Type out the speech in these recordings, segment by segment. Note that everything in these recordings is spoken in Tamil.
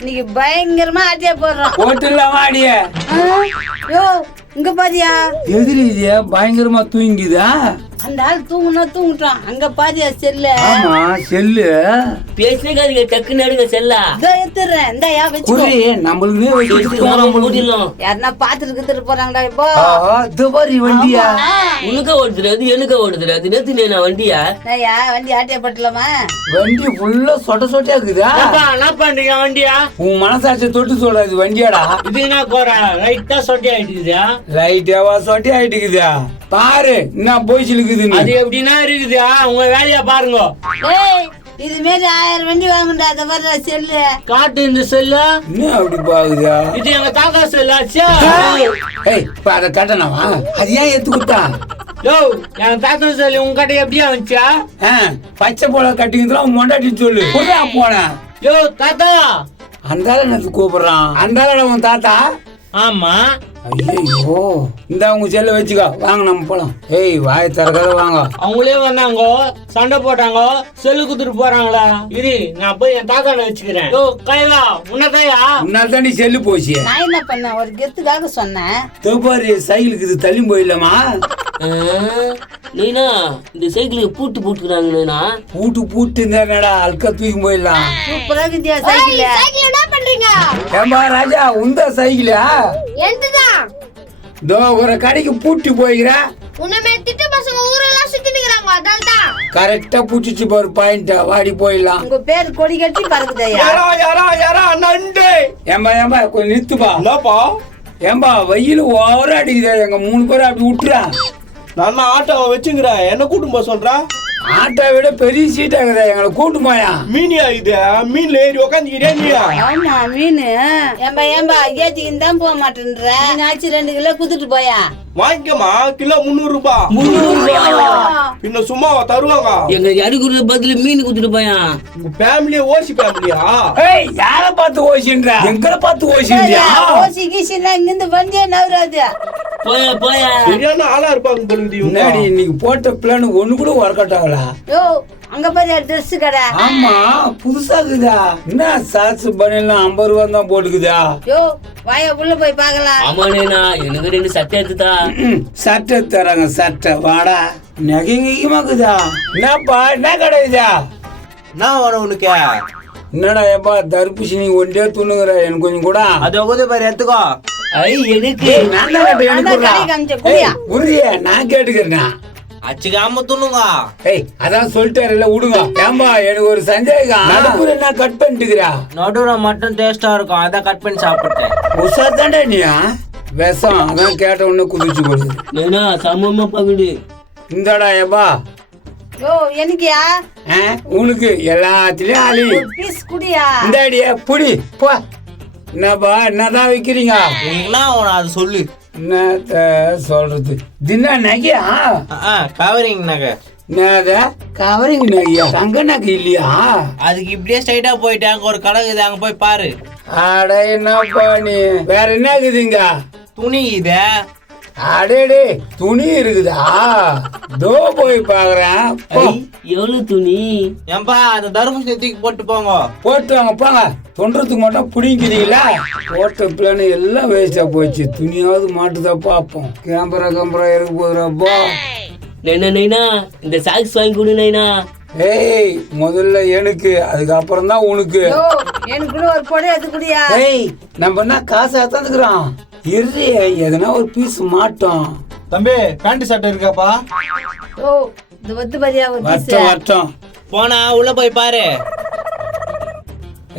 இன்னைக்கு பயங்கரமா ஆட்டியா போடுறோம். போட்டுடலாமா அடிய? யோ இங்க பாதியா எதிரி இது பயங்கரமா தூங்கிதா? அந்த ஆள் தூங்குனா தூங்கிட்டான். அங்க பாதியா செல்ல. ஆமா செல்லு பேசுறீங்க டக்குன்னு எடுங்க செல்லா. இதோ எடுத்துறேன். இந்த யா வெச்சுக்கோ. நம்மளுக்கு யாருன்னா பாத்துட்டு போறாங்கடா இப்போ. துபாரி வண்டியா? உனக்க ஓடுறது எனக்கு ஓடுறது நேத்து நான் வண்டியா? யா வண்டி ஆட்டியா பட்டலாமா? வண்டி ஃபுல்லா சொட்ட சொட்டியா இருக்குதா? என்ன பண்றீங்க வண்டியா? உன் மனசாட்சி தொட்டு சொல்றது வண்டியாடா? இது என்ன கோரா ரைட்டா சொட்டி ஆயிட்டுக்குதா? லைட்டாவா சொட்டி ஆயிட்டுக்குதா? பாரு என்ன போய்ச்சிலுக்குது. அது எப்படின்னா இருக்குதா? உங்க வேலையா பாருங்க. ஏய் இது மாரி 1000 வண்டி வாங்குண்டா. அத வர்ற செல்லு காட்டு இந்த செல்லு. என்ன அப்படி பாக்குதா? இது எங்க தாத்தா செல்லாச்சா? ஏய் இப்ப அத கட்டணவா? அது ஏன் எடுத்துக்கிட்டா? யோ எங்க தாத்தா செல்லு உங்க கிட்ட எப்படியா வந்துச்சா? பச்சை போல கட்டிங்கிறா மொண்டாட்டின்னு சொல்லு. புரியா போன? யோ தாத்தா அந்தால எனக்கு கூப்பிடுறான். அந்தால உன் தாத்தா? ஆமா. ஐயோ இந்த உங்க செல்ல வச்சுக்கோ. வாங்க நம்ம போலாம். ஏய் வாய் திறக்காத வாங்க. அவங்களே வந்தாங்க சண்டை போட்டாங்க செல்லு குத்துட்டு போறாங்களா? இரு நான் போய் என் தாத்தான வச்சுக்கிறேன். யோ கைவா உன்னதாயா? உன்னால தான் நீ செல்லு போச்சு. நான் என்ன பண்ண ஒரு கெத்துக்காக சொன்னேன். தோப்பாரி சைக்கிளுக்கு இது தள்ளி போயிடலாமா? நீனா இந்த சைக்கிளுக்கு பூட்டு போட்டுக்கிறாங்கண்ணா. பூட்டு இருந்தாடா அல்கா தூக்கி போயிடலாம். சூப்பரா இருக்குதியா சைக்கிள். சைக்கிள் என்ன பண்றீங்க? ஏம்பா ராஜா உந்த சைக்கிளா? என்னதான்? தோ ஒரு கடைக்கு பூட்டி போய்கிற. உன்னை திட்டு பசங்க ஊரெல்லாம் சுத்தி நிக்கறாங்க. அதான் கரெக்டா பூட்டிச்சு பாரு பாயிண்ட். வாடி போயிடலாம். உங்க பேர் கொடி கட்டி பறக்குதையா? யாரா நண்டு. ஏம்பா கொஞ்சம் நிறுத்துப்பா. என்னப்பா? ஏம்பா வெயில் ஓவரா அடிக்குதா? எங்க 3 பேரும் அப்படி விட்டுறா. நான் ஆட்டோவை வச்சுக்கிறேன். என்ன கூட்டும் போக சொல்ற? ஆட்டை விட பெரிய சீட் ஆகுதா? எங்களை கூட்டு போயா? மீனியா இது? மீன்ல ஏறி உக்காந்துக்கிறியா நீயா? ஆமா மீன். ஏம்பா ஐயாச்சிக்கு தான் போக மாட்டேன்ற. மீனாச்சு 2 கிலோ குத்துட்டு போயா? வாங்கிக்கமா கிலோ 300 ரூபாய். பின்ன சும்மாவா தருவாங்க? எங்க அடிக்குற பதில மீன் குத்துட்டு போயா? உங்க ஃபேமிலியே ஓசி ஃபேமிலியா? ஏய் யார பார்த்து ஓசின்ற? எங்களை பார்த்து ஓசின்றியா? ஓசி கீசினா இங்க இருந்து வண்டியே நவராது. போயா சரியான ஆளா இருப்பாங்க பொழுது. முன்னாடி இன்னைக்கு போட்ட பிளான் ஒண்ணு கூட ஒர்க் அவுட் ஆகல. யோ அங்க பாரு ட்ரெஸ் கடை. ஆமா புதுசா இருக்குதா? என்ன சாட்ஸ் பனியெல்லாம் 50 ரூபா தான் போட்டுக்குதா? யோ வாய உள்ள போய் பார்க்கலாம். ஆமாண்ணா எனக்கு 2 சட்டை எடுத்துதா. சட்டை தராங்க சட்டை. வாடா நகைக்குதா? என்னப்பா என்ன கடை இதா? நான் வர உனக்கு என்னடா ஏப்பா தர்பூசணி ஒன்றே துணுங்குற. எனக்கு கொஞ்சம் கூட அது உதவி பாரு எடுத்துக்கோ. ஐ எனக்கு உறுதிய நான் கேட்டுக்கிறேன். அச்சுக்காம துணுங்க. ஏய் அதான் சொல்லிட்டாருல்ல விடுங்க. ஏம்பா எனக்கு ஒரு சந்தேகம். நடுப்புற என்ன கட் பண்ணிட்டுக்கிறா? நடுவுல மட்டும் டேஸ்டா இருக்கும். அதான் கட் பண்ணி சாப்பிட்டேன். உஷா தாண்டா நீயா? விஷம் அதான் கேட்ட உடனே குதிச்சு போடுது. நானா சமமா பகுடு. இந்தாடா ஏப்பா. யோ எனக்கியா? உனக்கு எல்லாத்துலயும் ஆளி பீஸ் குடியா? இந்தாடியா புடி போ. என்னப்பா என்னதான் வைக்கிறீங்க? அது சொல்லு. என்னத்த சொல்றது? தின்னா நகையா? கவரிங் நகை. என்னத கவரிங் நகையா? தங்க நகை இல்லையா? அதுக்கு இப்படியே ஸ்ட்ரைட்டா போயிட்டாங்க. ஒரு கடை இருக்குது அங்க போய் பாரு. அட என்னப்பா நீ வேற என்ன இருக்குதுங்க? துணி இத. அடே துணி இருக்குதா? தோ போய் பாக்குறேன். எவ்வளவு துணி? ஏன்பா அந்த தர்பூசணி தூக்கி போட்டு போங்க. போட்டு வாங்க போங்க. தொண்டறதுக்கு மட்டும் பிடிங்கிறீங்களா? போட்ட பிளான் எல்லாம் வேஸ்டா போச்சு. துணியாவது மாட்டுதா பாப்போம். கேம்பரா இருக்கு போதுறாப்பா. நைனா இந்த சாக்ஸ் வாங்கி கொடு நைனா. ஏய் முதல்ல எனக்கு அதுக்கப்புறம் தான் உனக்கு. எனக்கு கூட ஒரு பொடி அது குடியா? ஏய் நம்ம என்ன காசு தந்துக்கிறோம். இரு எதனா ஒரு பீஸ் மாட்டோம். தம்பி பேண்ட் சட்டை இருக்காப்பா? ஓ இது வந்து பாரியா ஒரு பீஸ். வட்டம் போனா உள்ள போய் பாரு.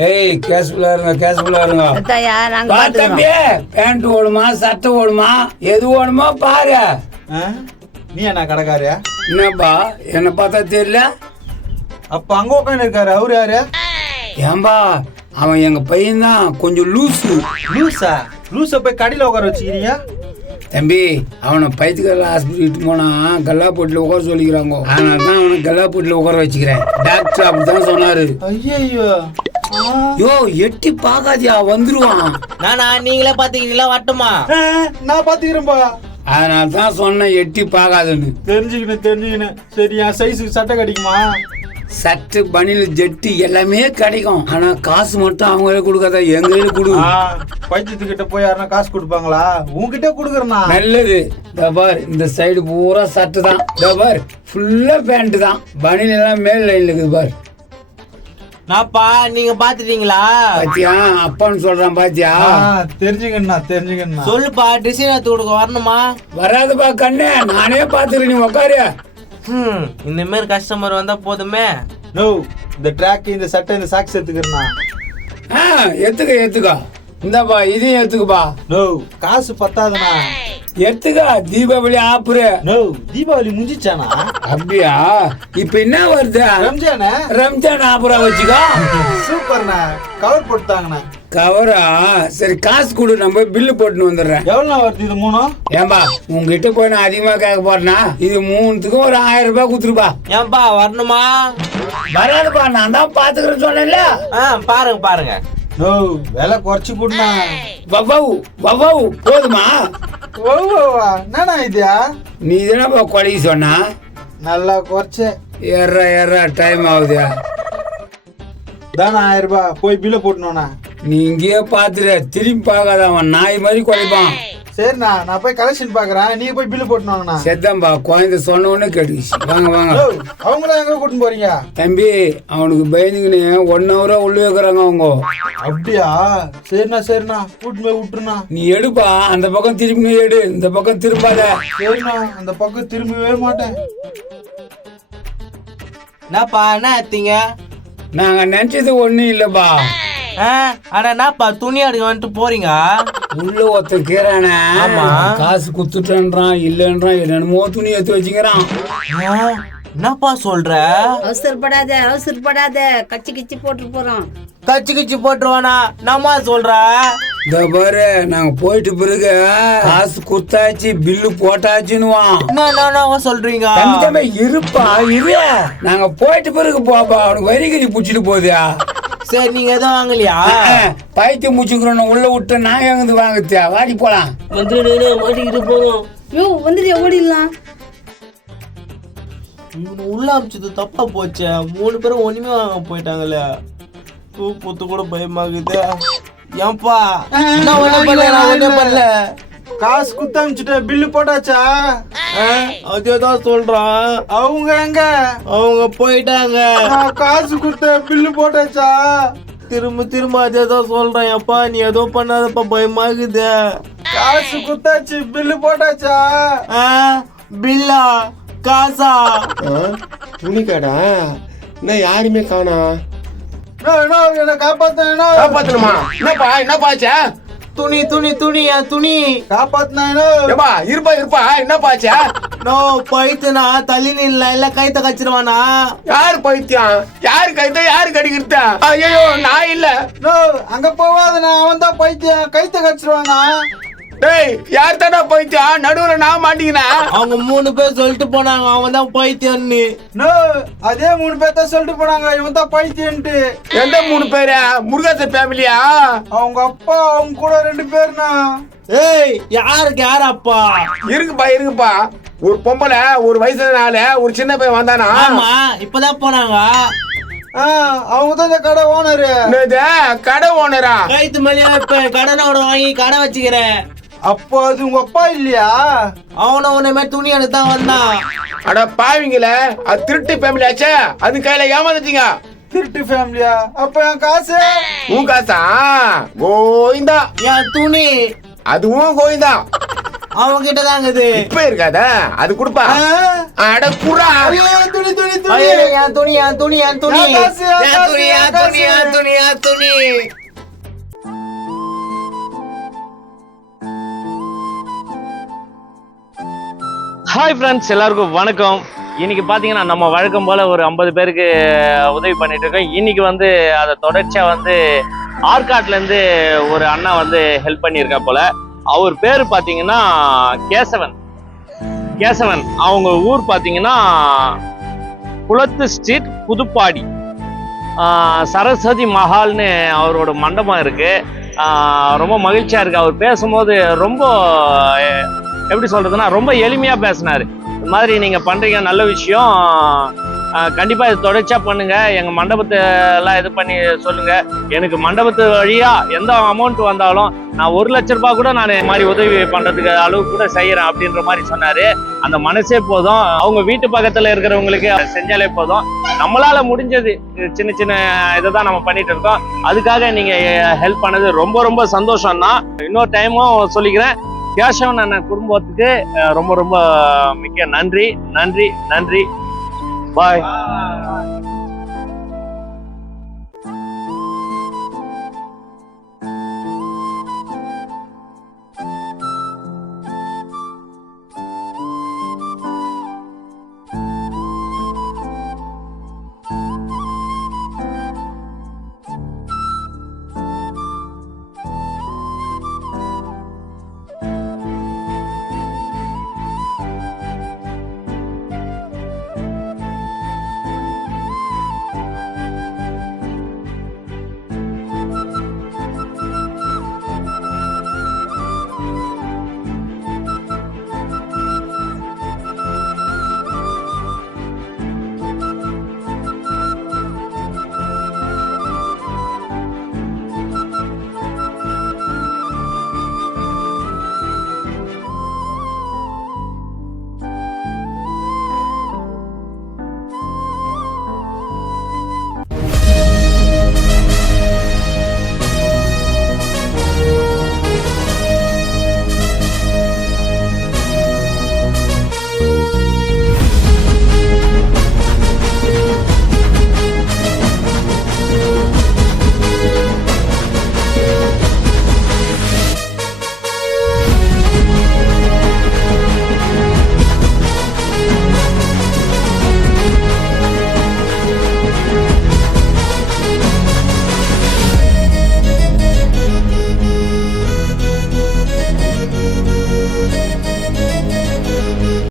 ஏய் கேஷ்ஃபுல்லா இருங்க. அத்தாயா நாங்க பா பாத்துறோம். தம்பி பேண்ட் ஓடுமா சட்டை ஓடுமா எது ஓடுமா பாரு. நீ என்ன கடைக்காரியா? என்னப்பா என்ன பார்த்தா தெரியல? அப்ப அங்க உட்காந்து இருக்காரு அவரு யாரு? ஏம்பா அவன் எங்க பையன் தான். கொஞ்சம் லூசு. லூச போய் கடையில உட்கார வச்சுக்கிறீங்க? தம்பி அவனை பைத்துக்கார ஹாஸ்பிட்டல் போனா கல்லா போட்டில உட்கார சொல்லிக்கிறாங்க. அதனால தான் அவனை கல்லா போட்டில உட்கார வச்சுக்கிறேன். டாக்டர் அப்படிதான் சொன்னாரு. ஐயோ யோ எட்டி பாக்காதியா வந்துருவான். நானா நீங்களே பாத்துக்கிறீங்களா? வட்டமா நான் பாத்துக்கிறேன்பா. அதனால தான் சொன்னேன் எட்டி பாக்காதுன்னு. தெரிஞ்சுக்கினேன். சரி என் சைஸுக்கு சட்டை கிடைக்குமா? சட்டு பனியல் ஜெட்டு எல்லாமே கிடைக்கும். ஆனா காசு மட்டும் அவங்களே கொடுக்காத, எங்களே கொடு. பைத்தியத்துக்கிட்ட போய் யாருன்னா காசு கொடுப்பாங்களா? உங்ககிட்ட கொடுக்குறேண்ணா. நல்லது. தபார் இந்த சைடு பூரா சட்டு தான், தபார் ஃபுல்லா பேண்ட் தான், பனியல் எல்லாம் மேல் லைன்ல இருக்குது பார். நாப்பா நீங்க பாத்துட்டீங்களா? பாத்தியா அப்பான்னு சொல்றான் பாத்தியா? தெரிஞ்சுக்கண்ணா. சொல்லுப்பா, டிசைன் எடுத்து கொடுக்க வரணுமா? வராதுப்பா கண்ணே, நானே பாத்துக்கிறேன், நீ உக்காரு. இந்த மாதிரி கஸ்டமர் வந்தா போதுமே. நோ, இந்த ட்ராக், இந்த சட்டை, இந்த சாக்ஸ் எடுத்துக்கிறேண்ணா. எத்துக்கா இந்தாப்பா, இதையும் எத்துக்குப்பா. நோ, காசு பத்தாதுண்ணா. எத்துக்கா, தீபாவளி ஆப்புரு. நோ, தீபாவளி முடிஞ்சிச்சானா? அப்படியா? இப்ப என்ன வருது? ரம்ஜான் ஆப்புரா வச்சுக்கோ. சூப்பர்ண்ணா, கவர் போட்டுட்டாங்கண்ணா. கவரா? சரி காசு கொடு, நம்ம பில்லு போட்டுன்னு வந்துடுறேன். எவ்வளோ வருது இது மூணும்? ஏன்பா உங்ககிட்ட போய் நான் அதிகமா கேட்க போறேன்னா, இது 3த்துக்கும் ஒரு 1000 ரூபாய் கொடுத்துருப்பா. ஏன்பா வரணுமா? வராதுப்பா, நான் தான் பாத்துக்கிறேன்னு சொன்னேன்ல. பாருங்க. நோ, விலை குறைச்சு கொடுண்ணா. வவ்வாவு போதுமா? என்னண்ணா இதுயா? நீ தானப்பா கொலைக்கு சொன்னா. நல்லா குறைச்ச. ஏறா டைம் ஆகுது. தானே 1000 ரூபாய், போய் பில்ல போட்டணும்ண்ணா. நீ இங்கேயே பாத்துற, திரும்பி பார்க்காத, அவன் நாய் மாதிரி குலைப்பான். சரிண்ணா, நான் போய் கலெக்ஷன் பாக்குறேன், நீங்க போய் பில்லு போட்டணும்ண்ணா. செத்தம்பா, குழந்தை சொன்ன உடனே கேட்டுச்சு. வாங்க. அவங்களாம் எங்க கூட்டின்னு போறீங்க? தம்பி அவனுக்கு பயந்துக்குன்னு 1 ஹவரா உள்ள வைக்கிறாங்க அவங்க. அப்படியா? சரிண்ணா கூட்டின்னு போய் விட்டுருண்ணா. நீ எடுப்பா, அந்த பக்கம் திரும்பி எடு, இந்த பக்கம் திரும்பாத. சரிண்ணா, அந்த பக்கம் திரும்பவே மாட்டேன். என்னப்பா என்ன எடுத்தீங்க? நாங்க நினைச்சது ஒண்ணும் இல்லப்பா. என்னப்பா துணி எடுக்க வந்துட்டு போறீங்க? உள்ள ஒருத்தன் கீரானே, காசு குத்துட்டேன்றான், இல்லன்றான், என்னென்னமோ துணி எடுத்து வச்சுக்கிறான். என்னப்பா சொல்ற? அவசரப்படாத, கச்சி போட்டு போறோம். கச்சி போட்டுருவானா? நம்மா சொல்ற? இந்த பாரு, நாங்க போயிட்டு பிறகு காசு குத்தாச்சு, பில்லு போட்டாச்சுன்னுவான். என்ன சொல்றீங்க? தம்பி இருப்பா, இரு, நாங்க போயிட்டு பிறகு போப்பா, அவனுக்கு வரிகறி புடிச்சிட்டு போகுதியா. சரி நீங்க எதுவும் வாங்கலையா? பைத்தியம் முடிச்சுக்கிறோம், உள்ள விட்டு நாங்க எங்க வாங்கத்தியா? வாடி போலாம். மாட்டிக்கிட்டு போவோம். வந்துட்டு ஓடிடலாம். உள்ள அமிச்சது தப்பா போச்சு. 3 பேரும் ஒண்ணுமே வாங்க போயிட்டாங்களே. பொத்து கூட பயமாகுது. ஏன்பா ஒண்ணு பண்ணல. காசு குத்தாமிச்சுட்ட, பில்லு போட்டாச்சா? அதேதான் சொல்றான். அவங்க எங்க? அவங்க போயிட்டாங்க. காசு குத்த, பில்லு போட்டாச்சா? திரும்ப அதேதான் சொல்றேன். அப்பா நீ ஏதோ பண்ணாதப்பா, பயமாகுது. காசு குத்தாச்சு, பில்லு போட்டாச்சா? பில்லா காசா? துணி கடை என்ன யாருமே காணா? என்ன காப்பாத்தணுமா? என்னப்பாச்சா? துணி காப்பாத்தினா இருப்பா என்னப்பாச்சா? நோ பைத்தியனா, தள்ளி நில்ல இல்ல கைத்த கச்சிருவானா? யாரு பைத்தியம்? யாரு கைத்த? யாரு கடிக்கிறா? ஐயோ நான் இல்ல. அங்க போவாதண்ணா, அவன் தான் பைத்தியம், கைத்த கச்சிருவானா? டேய் யார் தானே பைத்தியம்? நடுவுல நான் மாட்டீங்கண்ணா. அவங்க 3 பேர் சொல்லிட்டு போனாங்க அவன் தான் பைத்தியம்னு. அதே 3 பேர் தான் சொல்லிட்டு போனாங்க இவன் தான் பைத்தியன்ட்டு. எந்த 3 பேரு? முருகாச ஃபேமிலியா? அவங்க அப்பா, அவங்க கூட 2 பேர்னா. ஏய் யாரு அப்பா? இருக்குப்பா. ஒரு பொம்பளை, ஒரு வயசான ஆளு, ஒரு சின்ன பையன் வந்தானா? ஆமா இப்பதான் போனாங்க. அவங்க தான் இந்த கடை ஓனரு. கடை ஓனரா? கைத்து மேலேயே கடனோட வாங்கி கடை வச்சுக்கிறேன். அப்போ அது உங்க அப்பா இல்லையா? அவன உன்னை துணி எடுத்து தான் வந்தான். அட பாவிங்களே, அது திருட்டு ஃபேமிலி ஆச்சே, அது கையில ஏமாந்துட்டீங்க. திருட்டு ஃபேமிலியா? அப்ப என் காசு? உன் காசா? கோயிந்தா. என் துணி? அதுவும் கோயிந்தா. அவங்க கிட்ட தாங்குது. இப்ப இருக்காத, அது குடுப்பா. அட குறா. துணி என் துணி. ஹாய் ஃப்ரெண்ட்ஸ், எல்லாருக்கும் வணக்கம். இன்னைக்கு பார்த்தீங்கன்னா நம்ம வழக்கம் போல் ஒரு 50 பேருக்கு உதவி பண்ணிட்டு இருக்கோம். இன்னைக்கு வந்து அதை தொடர்ச்சியாக ஆற்காட்லேருந்து ஒரு அண்ணா ஹெல்ப் பண்ணியிருக்கா போல. அவர் பேர் பார்த்தீங்கன்னா கேசவன். அவங்க ஊர் பார்த்தீங்கன்னா குளத்து ஸ்ட்ரீட், புதுப்பாடி. சரஸ்வதி மஹால்னு அவரோட மண்டபம் இருக்கு. ரொம்ப மகிழ்ச்சியா இருக்கு. அவர் பேசும்போது ரொம்ப எப்படி சொல்றதுன்னா ரொம்ப எளிமையா பேசினாரு. இந்த மாதிரி நீங்க பண்றீங்க, நல்ல விஷயம், கண்டிப்பா இது தொடர்ச்சியா பண்ணுங்க. எங்க மண்டபத்தை எல்லாம் இது பண்ணி சொல்லுங்க. எனக்கு மண்டபத்து வழியா எந்த அமௌண்ட் வந்தாலும் நான் 1 லட்ச ரூபாய் கூட நான் இந்த மாதிரி உதவி பண்றதுக்கு அளவு கூட செய்யறேன் அப்படின்ற மாதிரி சொன்னாரு. அந்த மனசே போதும். அவங்க வீட்டு பக்கத்துல இருக்கிறவங்களுக்கு செஞ்சாலே போதும். நம்மளால முடிஞ்சது சின்ன சின்ன இதை தான் நம்ம பண்ணிட்டு இருக்கோம். அதுக்காக நீங்க ஹெல்ப் பண்ணது ரொம்ப ரொம்ப சந்தோஷம் தான். இன்னொரு டைமும் சொல்லிக்கிறேன், கேசவன் அண்ணன் குடும்பத்துக்கு ரொம்ப ரொம்ப மிக்க நன்றி. பாய்.